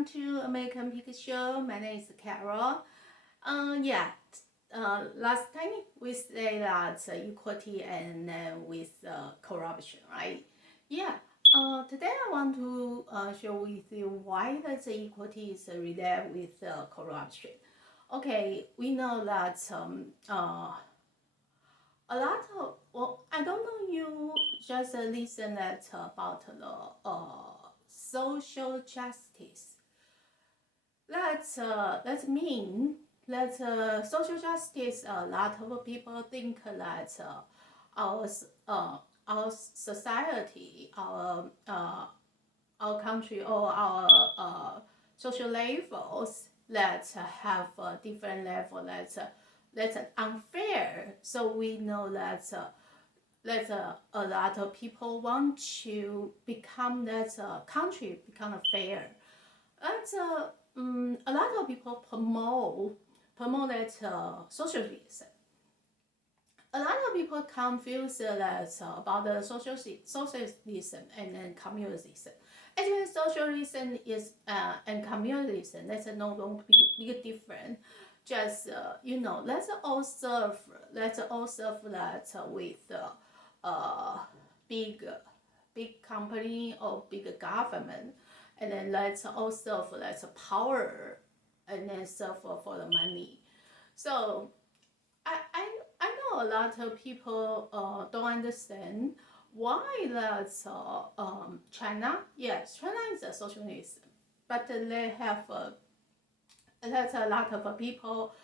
welcome to American Pig Show. My name is Carol. Last time we said that equality and with corruption, right? Yeah. Today I want to share with you why that equality is related with corruption. Okay, we know that a lot of, well, I don't know, you just listen that about the social justice. That mean that social justice. A lot of people think that our our society, our country, or our social levels that have a different level that's unfair. So we know that a lot of people want to become that country become fair. That's a lot of people promote that socialism. A lot of people confuse that about the socialism and then communism. Actually, socialism is and communism, that's no long big different. Just let's all serve that with big company or big government, and then let's all serve that's power, and then serve for the money. So I know a lot of people don't understand why that's China. Yes, China is a socialism, but they have that's a lot of people.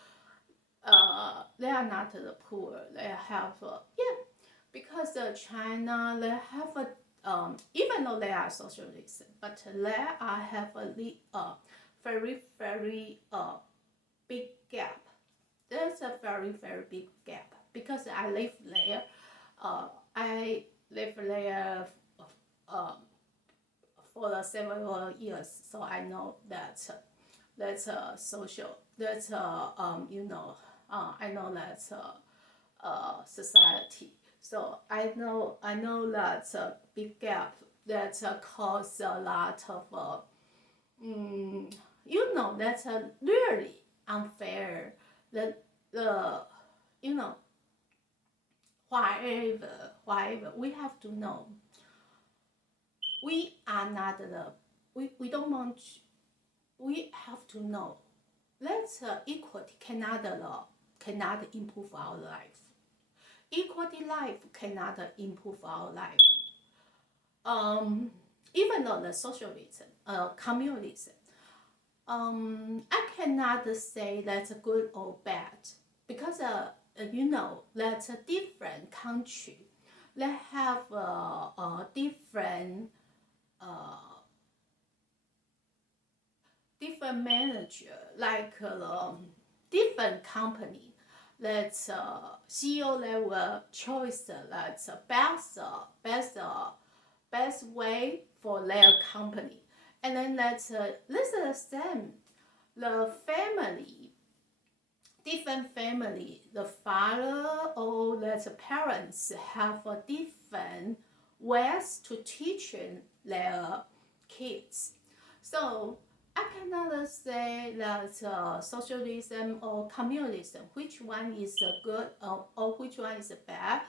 They are not the poor. They have because China, they have even though they are socialism, but they have a very big gap. There's a very big gap because I live there. I live there for several years, so I know that that's social. That's I know that's society. So I know that's a big gap that causes a lot of that's really unfair. The whatever we have to know, we are not the we don't want. We have to know that equality cannot improve our life. Equality life cannot improve our life. Even though the socialism, communism, I cannot say that's good or bad because that's a different country. They have different manager, like different company. That's CEO level choice. That's best way for their company. And then that's this is the same. The family, different family, the father or the parents have a different ways to teach their kids. So I cannot say that socialism or communism, which one is good or which one is bad,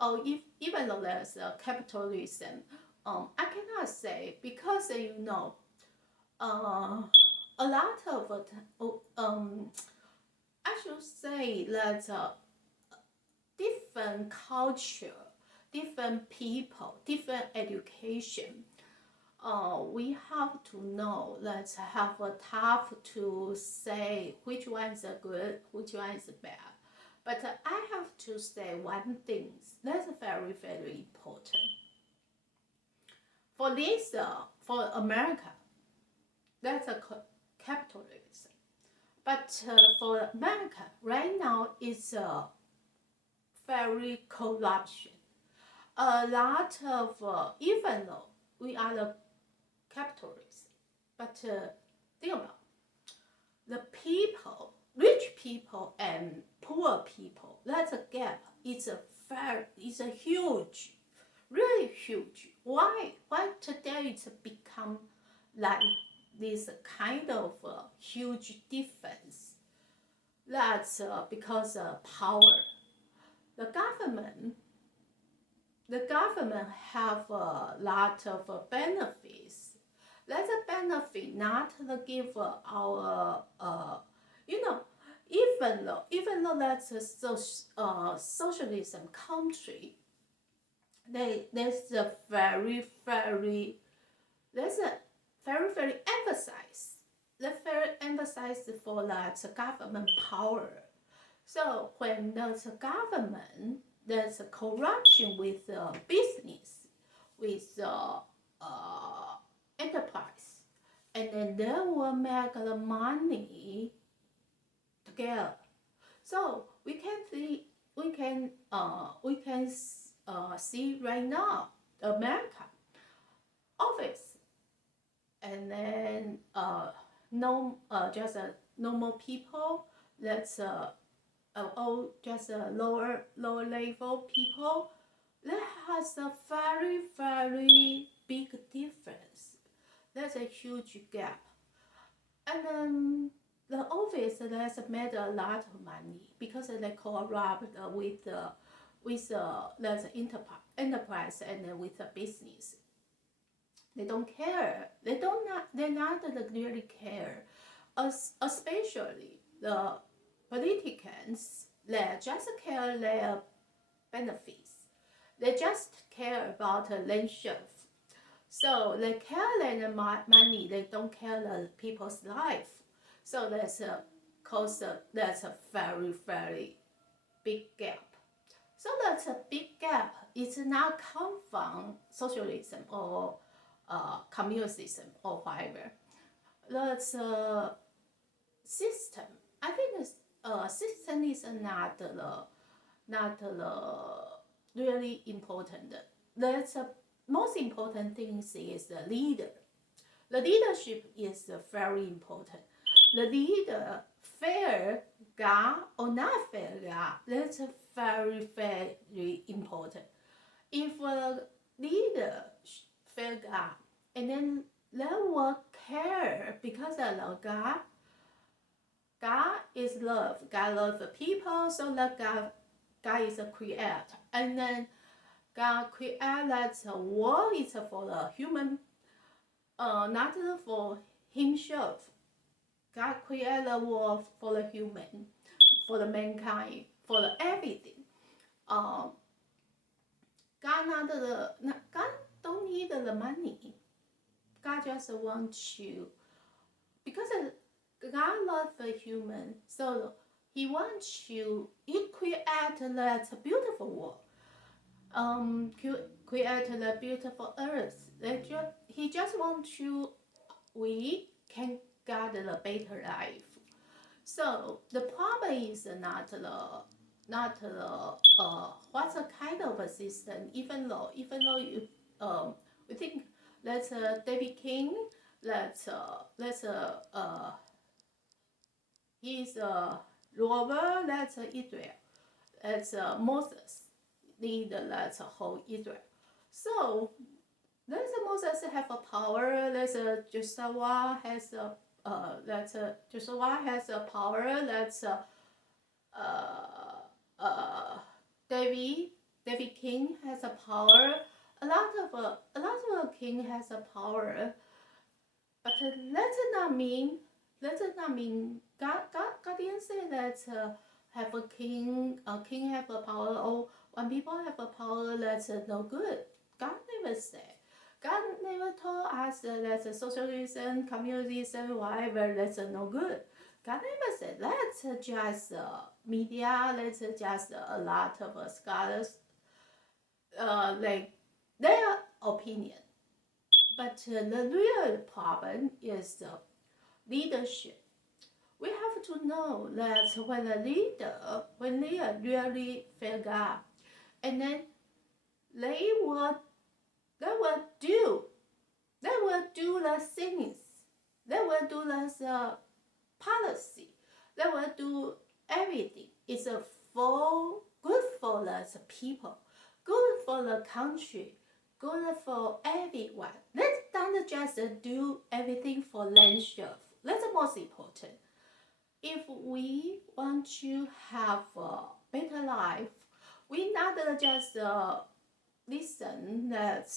or even though there's capitalism, I cannot say because a lot of I should say that different culture, different people, different education. We have to know that have a tough to say which one is good, which one is bad. But I have to say one thing that's very important. For this, for America, that's a capitalism. But for America, right now, it's very corruption. A lot of, even though we are the capitalism, but think about the people, rich people and poor people. That's a gap. It's a huge, really huge. Why today it's become like this kind of huge difference. That's because power. The government, the government have a lot of benefits. That's a benefit not to give our, you know, even though that's a socialism country, there's a very emphasize, the very emphasize for that government power. So when there's a government, there's a corruption with business, with enterprise, and then they will make the money together. So we can see, see right now, America office, and then no, just normal people. That's all just lower level people. That has a very big difference. That's a huge gap. And then the office has made a lot of money because they corrupt with that's enterprise and with the business. They don't care. They not really care. Especially the politicians, they just care their benefits. They just care about themselves. So they care their money. They don't care the people's life. So that's a that's a very big gap. So that's a big gap. It's not come from socialism or communism or whatever. That's a system. I think the system is not the really important. That's a most important thing is the leader. The leadership is very important. The leader, fair guy or not fair guy, that's very important. If a leader fair guy, and then they will care because the God is love. God loves the people, so that God is a creator. And then God created that the world is for the human, not for himself. God created the world for the human, for the mankind, for the everything. God don't need the money. God just wants you, because God loves the human, so He wants you. He created that beautiful world. Created the beautiful earth. He just wants you. We can get a better life. So the problem is not what's a kind of a system. Even though you we think that's David King. That's he's a robber. That's Israel. That's Moses. That's a whole Israel. So there's Moses have a power. There's Joshua has a Joshua has a power. That's David King has a power. A lot of king has a power, but that's not mean God didn't say that have a king have a power, or when people have a power that's no good. God never said. God never told us that socialism, communism, whatever, that's no good. God never said. That's just media. That's just a lot of scholars, like their opinion. But the real problem is the leadership. We have to know that when they are really fair God, and then they will do the things, they will do the policy, they will do everything. It's good for the people, good for the country, good for everyone. That's not just do everything for themselves. That's the most important. If we want to have a better life, we not just listen that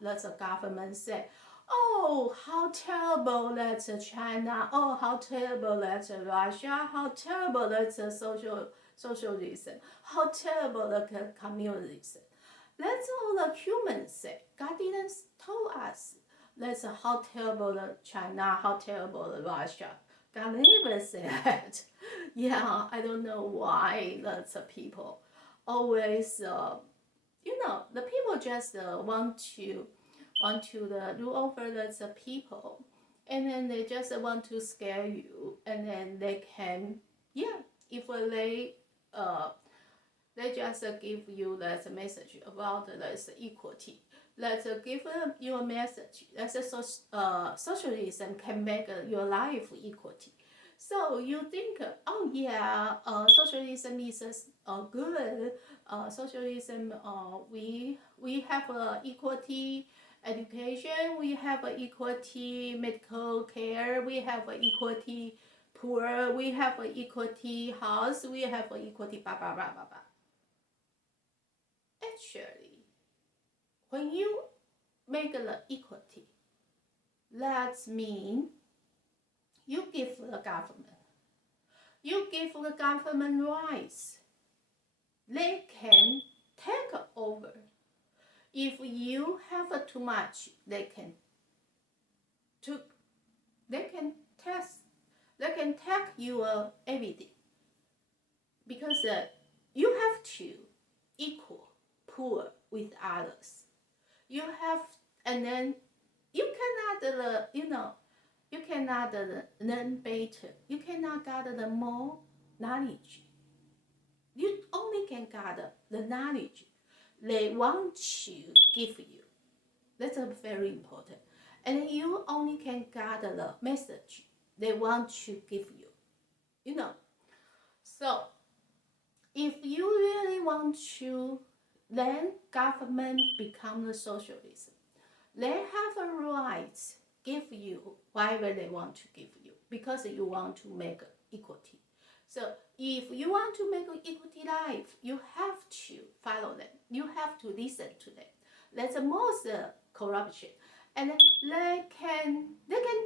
the government say, oh, how terrible that's China, oh, how terrible that's Russia, how terrible that's socialism, how terrible the communism. That's all the humans say. God didn't tell us that's how terrible the China, how terrible the Russia. God never said that. Yeah, I don't know why that's people always, the people just want to rule over the people, and then they just want to scare you, and then they can, if they just give you that message about this equality. Let's give you a message that socialism can make your life equality. So you think, oh yeah, socialism is good. Socialism, we have equality education, we have equality medical care, we have equality poor, we have equality house, we have equality blah blah blah blah blah. Actually, when you make the equality, that means you give the government rights. They can take over. If you have too much, they can take your everything, because you have to equal poor with others. You have, and then you cannot you cannot learn better. You cannot gather the more knowledge. You only can gather the knowledge they want to give you. That's very important. And you only can gather the message they want to give you. So if you really want to then government become the socialism, they have a right give you whatever they want to give you, because you want to make equality. So if you want to make an equality life, you have to follow them. You have to listen to them. That's the most corruption. And they can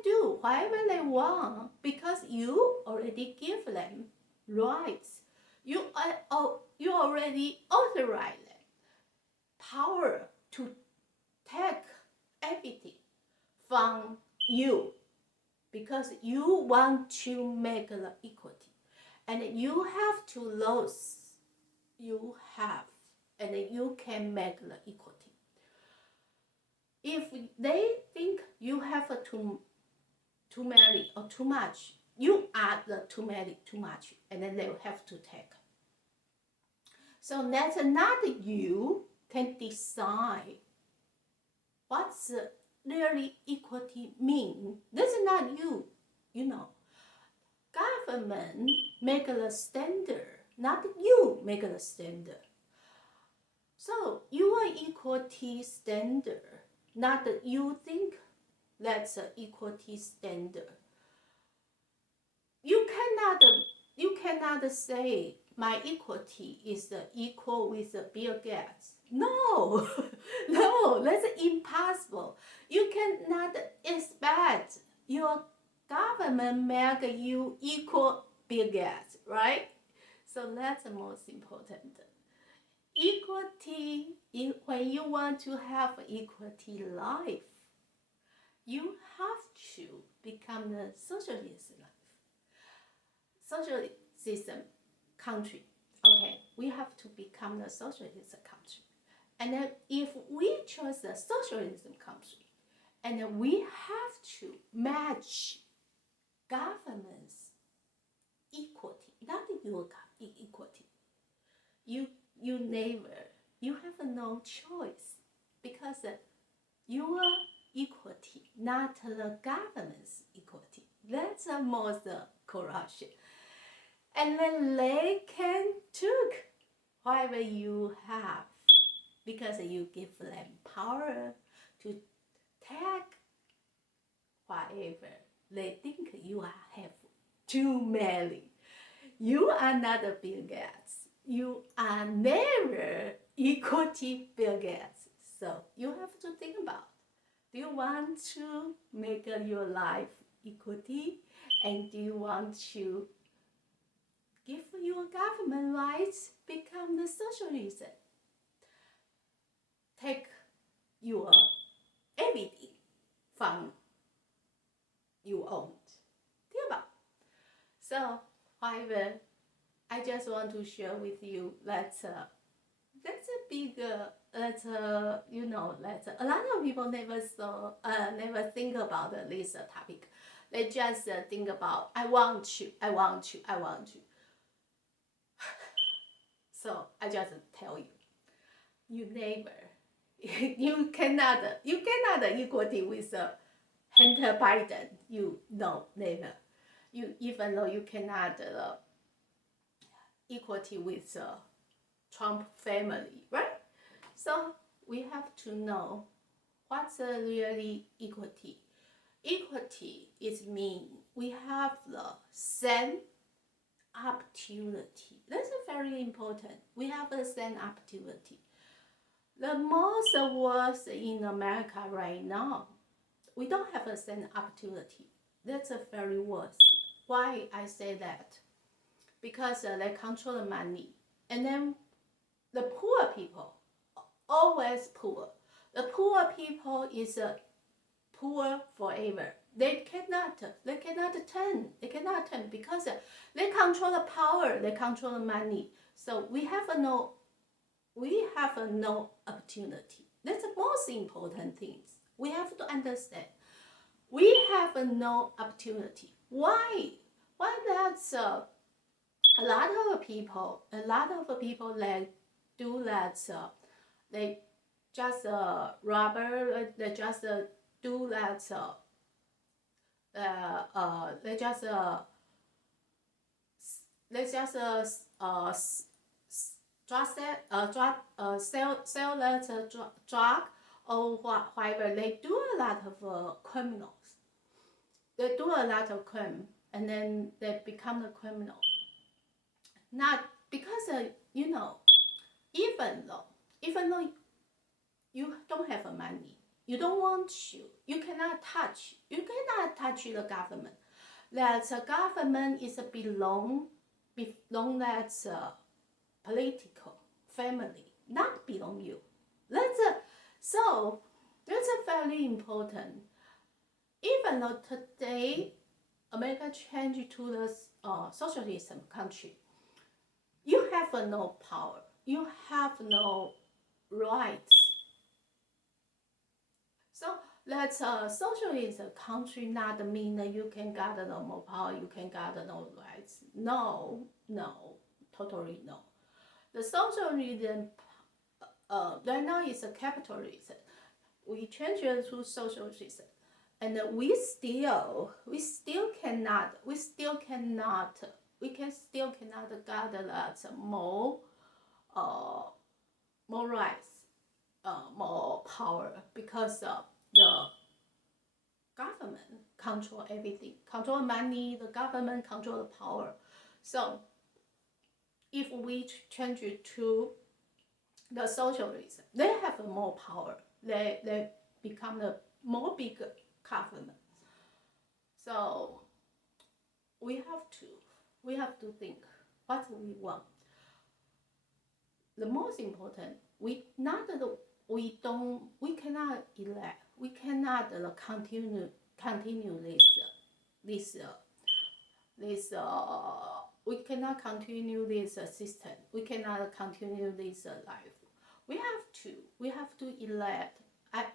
do whatever they want, because you already give them rights. You already authorize them power to take everything from you, because you want to make the equality, and you have to lose. You have, and you can make the equality. If they think you have too many or too much, you add the too many, too much, and then they will have to take. So that's not you can decide what's really equality mean. That's not you. Government make the standard, not you make the standard. So your equality standard, not you think that's an equality standard. You cannot say my equality is equal with Bill Gates. No, no, that's impossible. You cannot expect your government make you equal Bill Gates, right? So that's the most important. Equality, when you want to have equality life, you have to become the socialist life. Socialism country. Okay, we have to become the socialist country. And then if we choose the socialism country, and then we have to match government's equality, not your equality. You have no choice, because your equality, not the government's equality. That's the most corruption. And then they can take whatever you have, because you give them power to take whatever they think you have too many. You are not a Bill Gates. You are never equity Bill Gates. So you have to think about, do you want to make your life equity, and do you want to give your government rights become the socialism? Take your everything from you own. Think about. So, however, I just want to share with you that that's a big that's you know, that a lot of people never think about this topic. They just think about, I want to. So I just tell you, you never, you cannot equality with Hunter Biden. You no, never. You, even though you cannot equality with Trump family, right? So we have to know what's really equity. Equity is mean we have the same opportunity. That's very important. We have the same opportunity. The most worst in America right now, we don't have the same opportunity. That's a very worst. Why I say that? Because they control the money, and then the poor people always poor. The poor people is poor forever. They cannot turn because they control the power, they control the money. So we have no opportunity. That's the most important things. We have to understand. We have no opportunity. Why? Why that's a lot of people like do that. They just robber. They just do that. They just sell that drug or whatever. They do a lot of criminals. They do a lot of crime, and then they become a criminal. Not because you know, even though you don't have money, you don't want to, you cannot touch the government. That the government is belong that political family, not belong you. So that's very important. Even though today America changed to the socialism country, you have no power, you have no rights. So that's a socialist country not mean that you can get no more power, you can get no rights. No, totally no. The socialism right now is a capitalism. We change it to socialism, and we still cannot gather that more rights, more power, because the government control everything, control money, the government control the power. So if we change it to the socialism, they have more power. They become the more bigger government. So we have to think what we want. The most important, we cannot elect, we cannot continue this we cannot continue this system. We cannot continue this life. We have to elect. As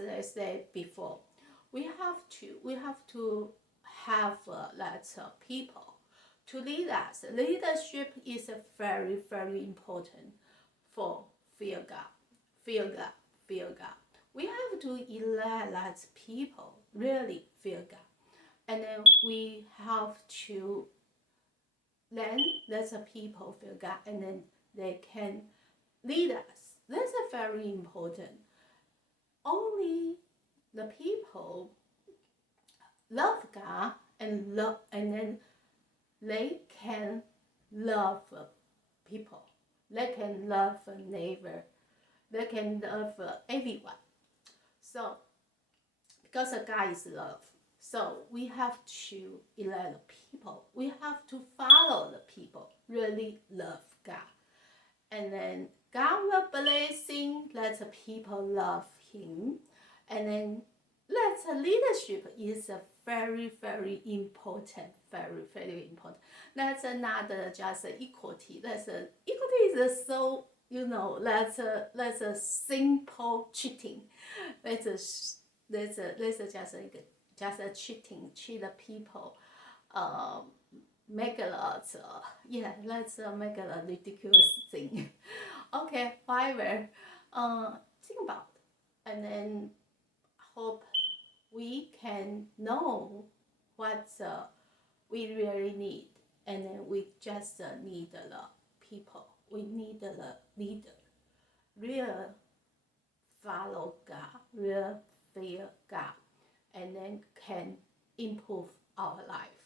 I said before, we have to have people to lead us. Leadership is very, very important for fear God. We have to elect that people really fear God. And then we have to then let the people feel God, and then they can lead us. That's very important. only the people love God and then they can love people. They can love a neighbor. They can love everyone. So because God is love, so we have to elect people. We have to follow the people. Really love God, and then God will blessing. Let the people love Him, and then let the leadership is a very very important, very very important. That's another just equality. That's equality is so that's a simple cheating. That's a just a cheating, cheat the people. Um, make a lot. Let's make a ridiculous thing. Okay, however, think about, and then hope we can know what we really need, and then we just need the people. We need the leader, real follow God, real fear God, and then can improve our life.